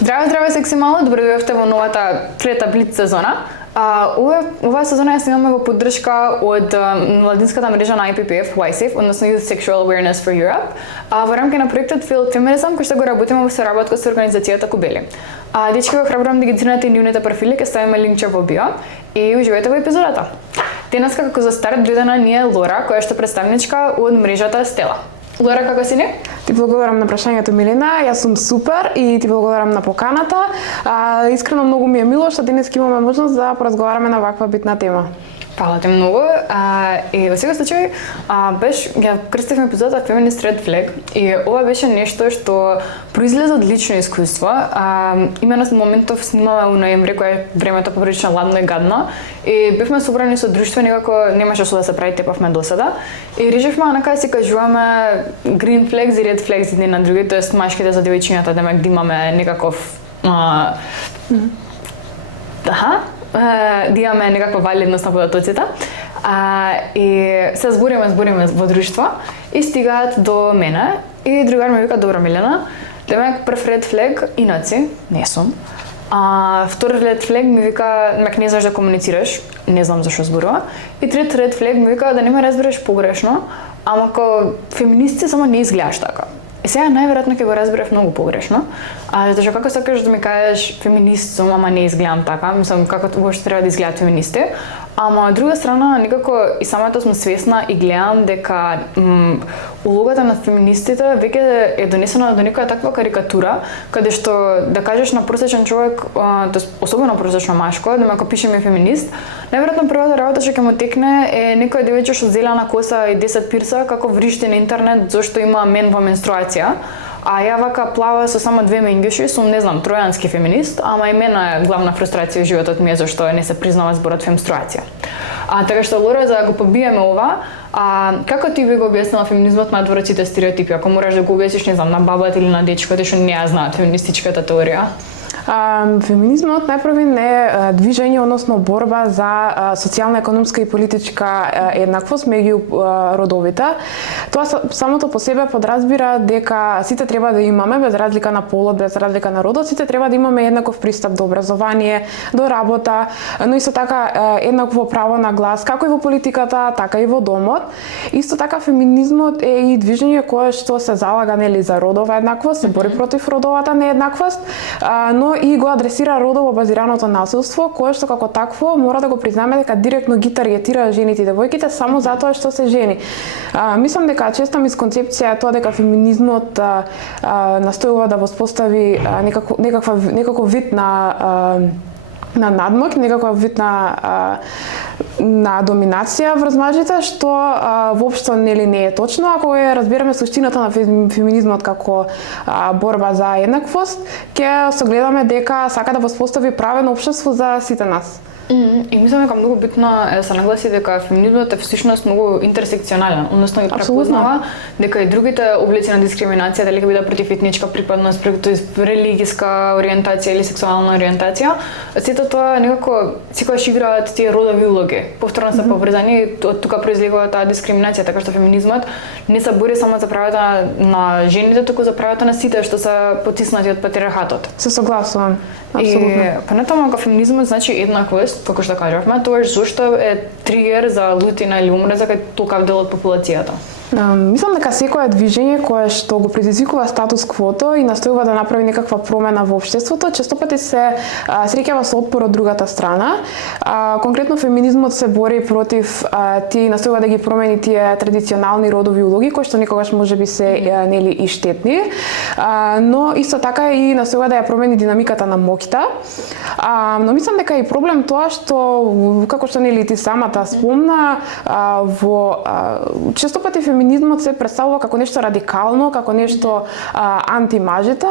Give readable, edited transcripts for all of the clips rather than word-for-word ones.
Здраве, секси мало, добро дојдовте во новата трета Блиц сезона. Оваа сезона ја снимаме во поддршка од младинската мрежа на IPPF, YSAFE, односно Youth Sexual Awareness for Europe, во рамки на проектот Field Feminism, кој што го работиме во соработка со организацијата Кубели. Дечки, ве храбрам да ги дзирнете нивните профили, ќе ставиме линкче во био и уживајте во епизодата. Денеска како за старт дојде ни е Лора, која што представничка од мрежата Стела. Лора, како си не? Ти благодарам на прашањето, Милена. Јас сум супер и ти благодарам на поканата. Искрено многу ми е мило што денес имаме можност да поразговараме на ваква битна тема. Фала ти многу. И во секој случај, ја крстивме епизодата Feminist Red Flag и ова беше нешто што произлезе од лично искуство. Имено на моментов снимаме во ноември, кога времето поприлично ладно и гадно, и бевме собрани со друштво, некако немаше што да се прави, тепавме досада. И решивме онака да си кажуваме green flags и red flags едни на други, тоест машките за девојчињата, да имаме некаков да имаме некаква валидност на податоците. И се збориме во друштво и стигаат до мене и другар ми вика: "Добро, Милена, демек прв ред флег иноци, не сум. Втор ред флег ми вика, не знаеш да комуницираш, не знам зашо зборува. И трет ред флег ми вика да не ме разбереш погрешно, ама како феминисти само не изгледаш така." И сега најверојатно ќе го разберев многу погрешно. Затоа како сакаш да ми кажеш феминист сум, ама не изгледам така, мислам како воопшто треба да изгледаат феминисти. Ама од друга страна, некако и самата сум свесна и гледам дека улогата на феминистите веќе е донесена до некоја таква карикатура, каде што да кажеш на просечен човек, особено просечно машко, да ме ако пише ми феминист, најверојатно првата работа што ќе му текне е некој девојче со зелена коса и 10 пирса како вришти на интернет зошто има мен во менструација. А ја вака плава со само 2 менгиши, сум, не знам, тројански феминист, ама и мене е главна фрустрација во животот ми е зашто не се признава зборот фемструација. Така што, Лора, за да го побиеме ова, како ти би го објаснила феминизмот надвор од сите стереотипи? Ако мораш да го објасниш, не знам, на бабата или на дечката што не ја знаат феминистичката теорија? Феминизмот најпрвен е движење, односно борба за социјална, економска и политичка еднаквост меѓу родовите. Тоа самото по себе подразбира дека сите треба да имаме, без разлика на полот, без разлика на родот, сите треба да имаме еднаков пристап до образование, до работа, но исто така еднакво право на глас, како и во политиката, така и во домот. Исто така феминизмот е и движење кое што се залага за родова еднаквост, се бори против родовата нееднаквост, но и го адресира родово базираното насилство, кое што како такво мора да го признаме дека директно ги таргетира жените и девојките само затоа што се жени. Мислам дека честа мисконцепција е тоа дека феминизмот настојува да воспостави некаков вид на надмок, некаква вид на доминација врз мажите, што воопшто не е точно. Ако ја разбереме суштината на феминизмот како борба за еднаквост, ќе согледаме дека сака да воспостави правено општество за сите нас. И мислам дека многу битно е да се нагласи дека феминизмот е всушност многу интерсекционален, односно ги препознава дека и другите облици на дискриминација, дали ќе биде против етничка припадност, против религиска ориентација или сексуална ориентација, сето тоа некако секогаш играат тие родови улоги. Повторно се поврзани и од тука произлегува таа дискриминација, така што феминизмот не се бори само за правата на жените, туку за правата на сите што се потиснати од патриархатот. Се согласувам. Апсолутно. И понатаму ако феминизмот значи еднаквост, како што кажавме, тоа зошто е тригер за лутина или умреза кај толкав дел од популацијата? Мислам дека секое движење кое што го предизвикува статус квото и настојува да направи некаква промена во општеството, често пати се среќава со отпор од другата страна. Конкретно феминизмот се бори против тие, настојува да ги промени тие традиционални родови улоги кои што некогаш можеби се нели и штетни, но исто така и настојува да ја промени динамиката на моќта. Но мислам дека и проблем тоа што како што нели ти самата спомна, често пати феминизмот се представува како нешто радикално, како нешто антимажите.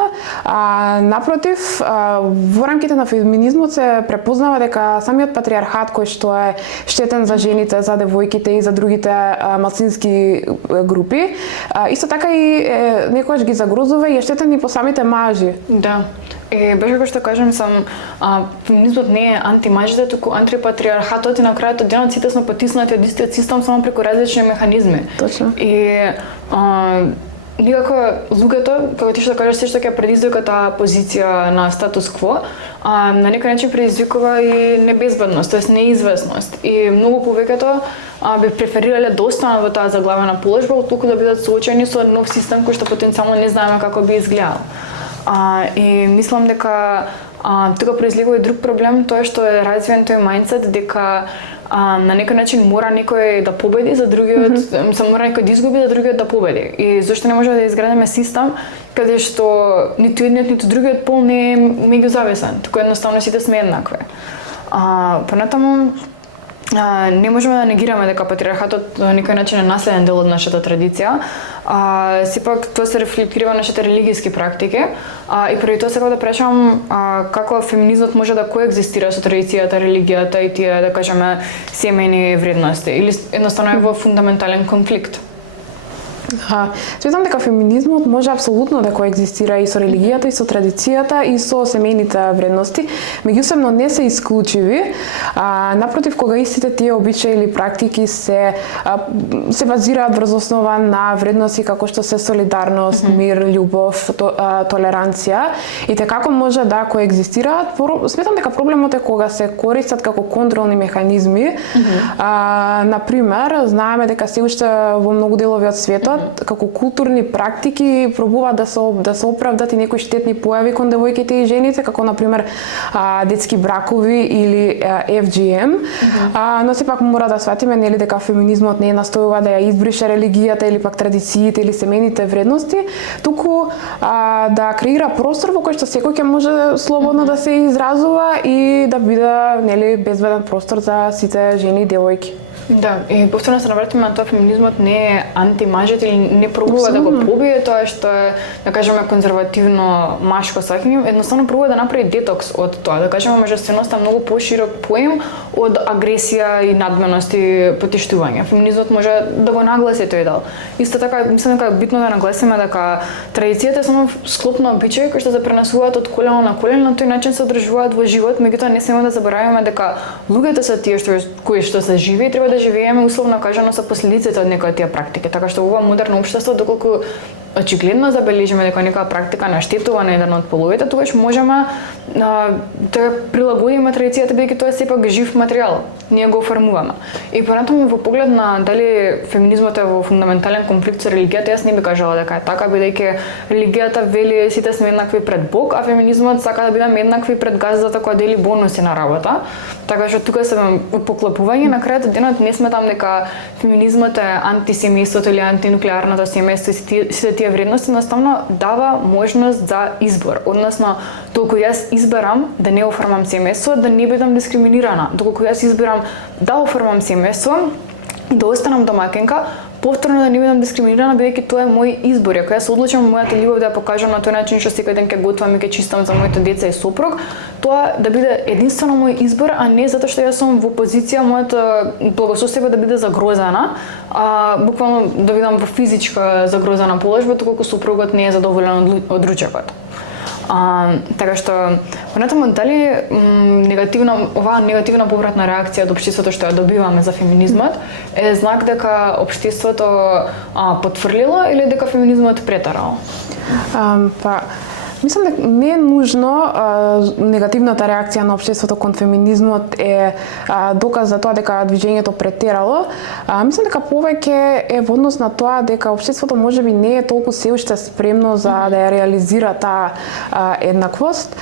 Напротив, во рамките на феминизмот се препознава дека самиот патриархат кој што е штетен за жените, за девојките и за другите малцински групи, исто така и некогаш ги загрозува и е штетен и по самите мажи. Да. Беше како што кажам, феминизмот не е антимажите, туку антипатриархатот и на крајот од денот сите сме потиснати од истиот систем само преку различни механизми. Точно. И некако луѓето, како ти што кажеш, се што ќе предизвика таа позиција на статус кво, на некој начин предизвикува и небезбедност, тоест неизвестност. И многу повеќето би преферирале да останат во таа заглавена положба, отколку да бидат соочени со нов систем кој што потенцијално не знаеме како би изгледал. И мислам дека тука произлегува и друг проблем, тоа што е развиен тој мајндсет дека на некој начин мора некој да победи за другиот, мора некој да изгуби за другиот да победи. И зашто не може да изградиме систем каде што ниту едниот ниту другиот пол не е меѓузависен, туку едноставно сите сме еднакви. Понатаму не можеме да негираме дека патриархатот на некој начин е наследен дел од нашата традиција. Сепак тоа се рефлектира нашите религиски практики. И преди тоа сакам да прашам како феминизмот може да коегзистира со традицијата, религијата и тие, да кажеме, семејни вредности, или едноставно е во фундаментален конфликт? Сметам дека феминизмот може апсолутно да коегзистира и со религијата, и со традицијата, и со семејните вредности, меѓусебно не се исклучиви. Напротив, кога истите тие обичаи или практики се базираат врз основа на вредности како што се солидарност, мир, љубов, толеранција, и те како може да коегзистираат, сметам дека проблемот е кога се користат како контролни механизми. Например, знаеме дека се уште во многу делови од светот како културни практики пробуваат да се оправдат и некои штетни појави кон девојките и жените, како например детски бракови или FGM. Но сепак мора да сватиме нели дека феминизмот не настојува да ја избрише религијата или пак традициите или семејните вредности, туку да креира простор во кој што секој ќе може слободно да се изразува и да биде нели безбеден простор за сите жени и девојки. Да, и повторно се навратиме на тоа, феминизмот не е антимажет или не пробува да го побие тоа што е, да кажеме, конзервативно машко саќање, едноставно пробува да направи детокс од тоа, да кажеме, мажественоста е многу поширок поем од агресија и надменост и потиштување. Феминизмот може да го нагласи тој дел. Исто така, мислам дека битно да нагласиме дека традицијата е само склоп на обичаи кои што се пренесуваат од колено на колено, на тој начин се одржуваат во живот, меѓутоа не смееме да забораваме дека луѓето се тие кои што се живи и треба да живееме условно кажано со последиците од некои од тие практики, така што ова модерно општество, доколку очигледно забележиме дека некоја практика наштетува на еден од половите, тогаш можеме да прилагодиме традицијата, бидејќи тоа е сепак жив материјал. Ние го оформуваме. И понатаму во поглед на дали феминизмот е во фундаментален конфликт со религијата, јас не би кажала дека е така, бидејќи религијата вели сите сме еднакви пред Бог, а феминизмот сака да бидеме еднакви пред газдата која дели бонуси на работа. Така што тука се поклопување, на крајот денот не сметам дека феминизмот е антисемејството или антинуклеарното семејство и сите тие вредности, наставно дава можност за избор. Односно, толку јас изберам да не оформам семејство, да не бидам дискриминирана. Доколку јас изберам да оформам семејство и да останам домакинка, повторно да не бидам дискриминирана, бидејќи тоа е мој избор. Ако јас одлучам мојата љубов да ја покажам на тој начин што секој ден ќе готвам и ќе чистам за моите деца и сопруг, тоа да биде единствено мој избор, а не затоа што јас сум во позиција мојата благосостојба да биде загрозена, буквално да бидам во физичка загрозена положба, доколку сопругот не е задоволен од ручекот. Така што, понатаму, дали оваа негативна повратна реакција од општеството што ја добиваме за феминизмот е знак дека општеството потврлило или дека феминизмот претарал? Мислам дека не е нужно негативната реакција на општеството кон феминизмот е доказ за тоа дека движењето претерало. Мислам дека повеќе е во однос на тоа дека општеството можеби не е толку се уште спремно за да ја реализира таа еднаквост.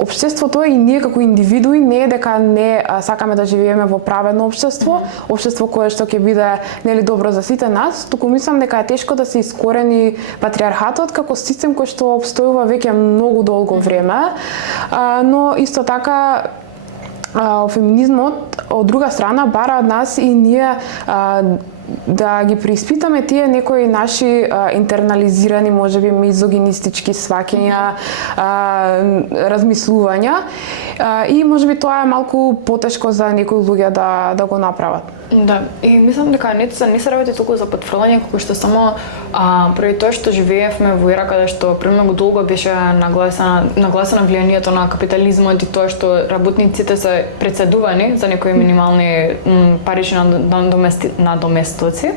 Општеството и ние како индивидуи не е дека не сакаме да живееме во праведно општество, општество кое што ќе биде нели добро за сите нас, туку мислам дека е тешко да се искорени патриархатот како систем кој што опстојува веќе многу долго време, но исто така феминизмот од друга страна бара од нас и ние да ги преиспитаме тие некои наши интернализирани, можеби мизогинистички сваќања, размислувања, и можеби тоа е малку потешко за некои луѓе да го направат. Да, и мислам дека не се работи толку за потврлање, како што само преди тоа што живеевме во ера каде што премногу долго беше нагласено влијанието на капитализмот и тоа што работниците се претседувани за некои минимални парични надоместоци.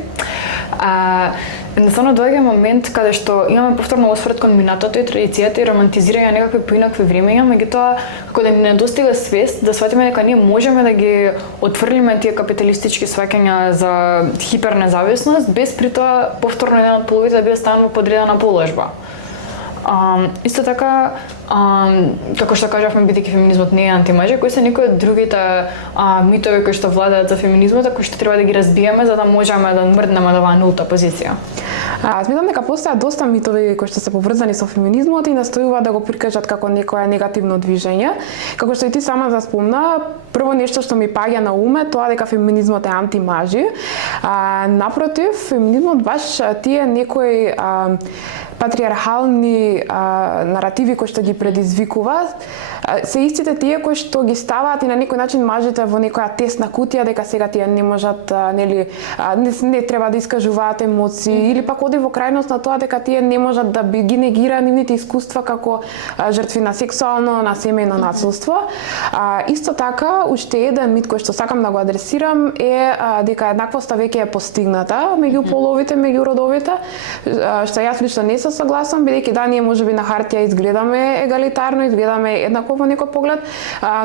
Едноставно доаѓа момент каде што имаме повторно осврт кон минатото и традицијата и романтизирање некакви поинакви времења, меѓутоа како да ни недостига свест да сватиме дека ние можеме да ги отфрлиме тие капиталистички сваќања за хипернезависност без при тоа повторно еден од половите да биде ставен во подредена положба. Исто така, како што кажавме, бидејќи феминизмот не е антимажи, кои се некои од другите митови кои што владаат за феминизмот, кои што треба да ги разбиеме за да можеме да мрднеме до оваа нулта позиција? Сметам дека постојат доста митови кои што се поврзани со феминизмот и настојуваат да го прикажат како некое негативно движење. Како што и ти сама спомна, прво нешто што ми паѓа на уме тоа дека феминизмот е антимажи. Напротив, феминизмот баш тие некои патриархални наративи кои што ги предизвикува се истите тие кои што ги ставаат и на некој начин мажите во некоја тесна кутија дека сега тие не можат не треба да искажуваат емоции или пак оди во крајност на тоа дека тие не можат да ги негира нивните искуства како жртви на сексуално, на семејно насилство. Исто така, уште еден мит кој што сакам да го адресирам е дека еднаквоста веќе е постигната меѓу половите, меѓу родовите, што јас лично не се согласам, бидејќи да, ние можеби на хартија изгледаме егалитарно, изгледаме еднакво во некој поглед,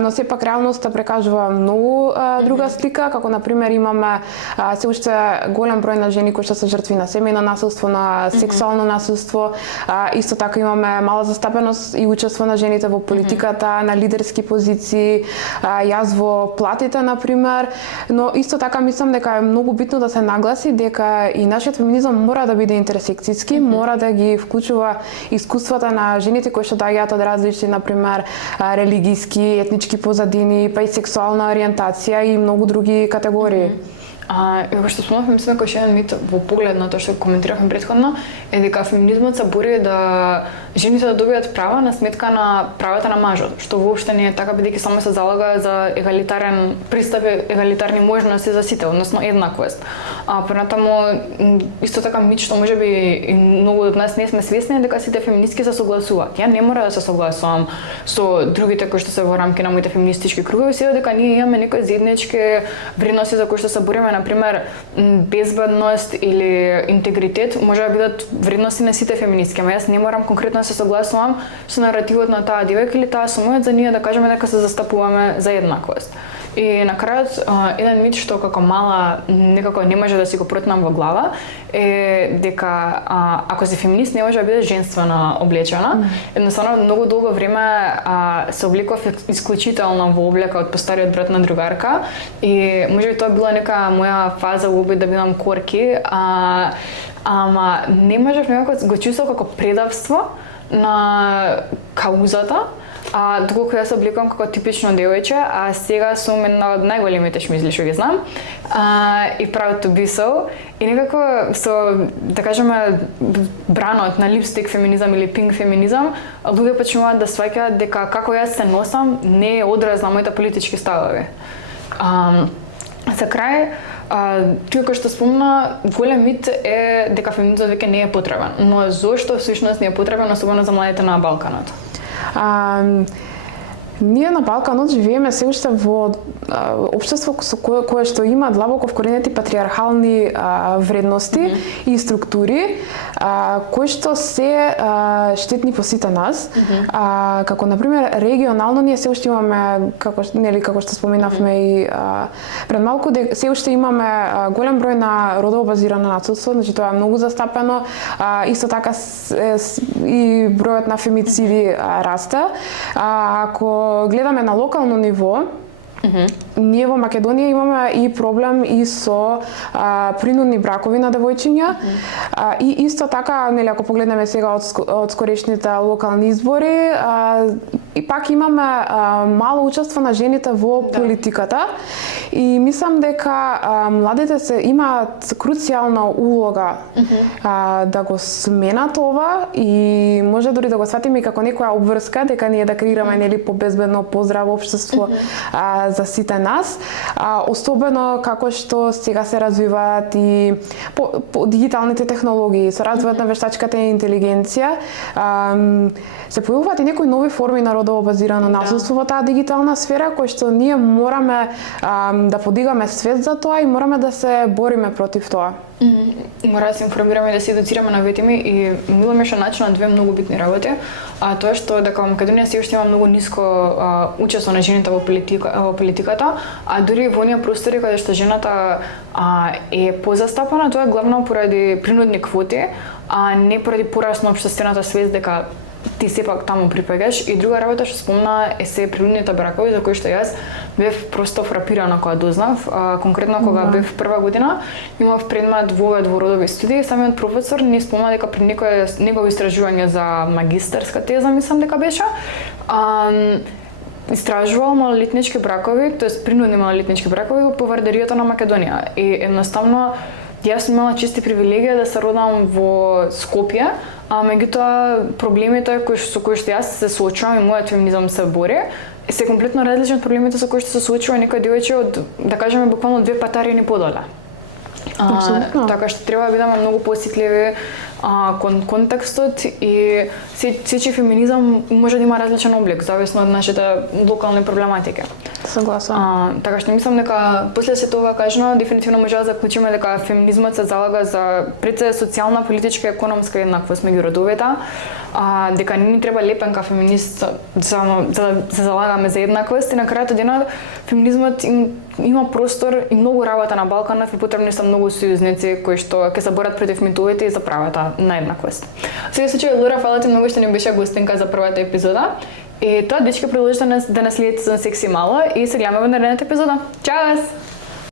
но сепак реалноста прекажува многу друга слика, како на пример имаме се уште голем број на жени кои што се жртви на семејно насилство, на сексуално насилство, исто така имаме мала застапеност и учество на жените во политиката, на лидерски позиции, јас во платите на пример, но исто така мислам дека е многу битно да се нагласи дека и нашиот феминизам мора да биде интерсекцијски, мора да ги вклучува искуствата на жените кои што доаѓаат од различни, на пример, религиски, етнички позадини, па и сексуална ориентација и многу други категории. Како што спомнавме, мислам дека еден мит во поглед на тоа што коментиравме претходно е дека феминизмот се бори да жените да добијат права на сметка на правата на мажот, што воопшто не е така, бидејќи само се залага за егалитарен пристап, егалитарни можности за сите, односно еднаквост. Понатаму исто така мит што можеби и многу од нас не сме свесни е дека сите феминистки се согласуваат. Ја не мора да се согласувам со другите кои што се во рамки на моите феминистички кругови, се дека ние имаме некои заеднички вредности за кои што се бориме, на пример безбедност или интегритет, може да бидат вредности на сите феминистки, ама јас не морам конкретно да се согласувам со наративот на таа девојка или таа сумојот за ние да кажеме дека се застапуваме за еднаквост. И на крајот, еден мит што како мала некако не може да си го протнам во глава е дека ако си феминист не може да бидеш женствено облечена. Едноставно многу долго време се облекував исклучително во облека од постариот брат на другарка и можеби тоа била нека моја фаза во обид да бидам корки, ама не можев некако го чувствував како предавство на каузата. Доколку јас се обликувам како типично девојче, а сега сум една од најголемите шмизли што ги знам, и proud to be so. И некако со, да кажеме, бранот на липстик феминизам или пинк феминизам, луѓе почнуваат да сваќаат дека како јас се носам не е одраз на моите политички ставови. За крај, тоа кој што спомна, голем мит е дека феминизмот веќе не е потребен. Но зошто всушност не е потребен, особено за младите на Балканот? Ние на Балканот живееме се уште во општество кое што има длабоко вкоренети патриархални вредности и структури кои што се штетни по сите нас. Како на пример регионално ние се уште имаме како што споменавме и пред малку, се уште имаме голем број на родово базирано насилство, значи тоа е многу застапено. Исто така и бројот на фемициди расте. Ако гледаме на локално ниво, ние во Македонија имаме и проблем и со принудни бракови на девојчиња, и исто така, нели, ако погледнеме сега од скорешните локални избори, и пак имаме мало учество на жените во политиката, и мислам дека младите се имаат круцијална улога да го сменат ова, и може дори да го сватиме како некоја обврска дека ние да креираме, нели, побезбедно, поздраво општество за сите нас, особено како што сега се развиваат и по дигиталните технологии, со развојот на вештачката интелигенција, се појавуваат и некои нови форми на родова родово базирано насилство во таа дигитална сфера, кој што ние мораме да подигаме свест за тоа и мораме да се бориме против тоа. Мора да се информираме и да се едуцираме на ветими и мило ми што начин на две многу битни работи, а тоа што дека во Македонија се уште има многу ниско учество на жените во политиката, а дури во оние простори каде што жената е позастапана, тоа е главно поради принудни квоти, а не поради порасно општествената свест дека ти сепак таму припаѓаш. И друга работа што спомна е се принудните бракови, за кои што јас бев просто фрапирана кога дознав. Конкретно кога бев прва година, имав предмет во родови студии, самиот професор ни спомна дека при негово истражување за магистарска теза, мислам дека беше, истражувал малолетнички бракови, тоест принудни малолетнички бракови во повардаријата на Македонија. И едноставно јас сум имала чисти привилегија да се родам во Скопје, а меѓутоа проблемите со кои што јас се соочувам и мојот феминизам се бори, се комплетно различни од проблемите со кои што се соочува некој девојче од, да кажеме, буквално 2 патаrini подоле. Така што треба да бидеме многу посетливи кон контекстот и сечи феминизам може да има различен облик зависно од нашите локални проблематики. Согласна. Така што мислам дека после се тоа кажано дефинитивно може да заклучиме дека феминизмот се залага за пред се социјална, политичка и економска еднаквост меѓу родовите, дека не ни треба лепенка феминист само за да се залагаме за еднаквост и на крајот денот феминизмот има простор и многу работа на Балканот и потребни се многу сојузници кои што ќе се борат против митовите и за правата на еднаквост. Во секој случај, Лора, фала ти многу што ни беше гостинка за првата епизода. И тоа, дечки, продолжите да не следите за Секси мало и се гледаме во наредната епизода. Чао!